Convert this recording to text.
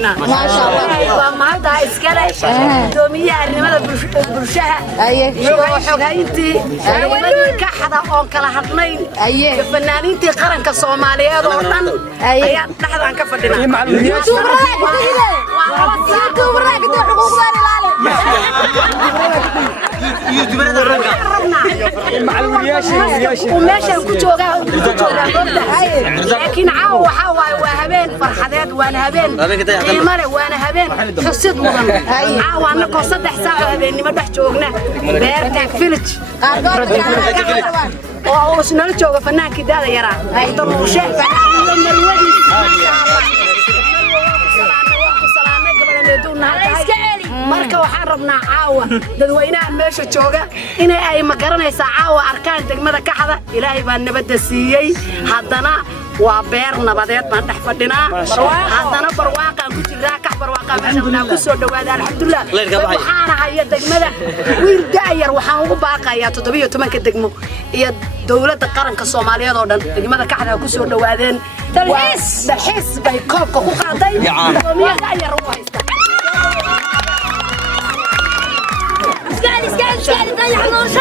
فدنا ما شاء الله ما هذا إسكالة دومية الرمادة برشها حقاينتي كحدا أو كلا حضنين فنانين تقارن كصومالية دوران أيام نحن عن كفدنا وماشي كتوغا لكن عاو حواي وهبين فرحات وانا هبين قيمه وانا هبين حسد مدن عاو انا صدح ساعه هبين ما دخ جوغنا beerta village oo isnala jooga fanaanki daada yaraa ayda muushe marka waxaan rabnaa caawa dadweynaha meesha jooga inay ay ma garanaysaa caawa arkaan degmada kaxda ilaahay baa nabadda siiyey haddana waa beer nabadeed baan dhex fadhinaa haddana barwaaqaan ku jiraa kax barwaaqaa meesha ku soo dhawaada alxamdulilah waxaana haya degmada wiil daayar waxaan ugu baaqayaa 17 degmo iyo dawladda qaranka Soomaaliyeed oo dhan degmada kaxda ku soo dhawaadeen dalxiis bay koobka ku qaaday doomiya daayar u haysta اسكال طيح نوشة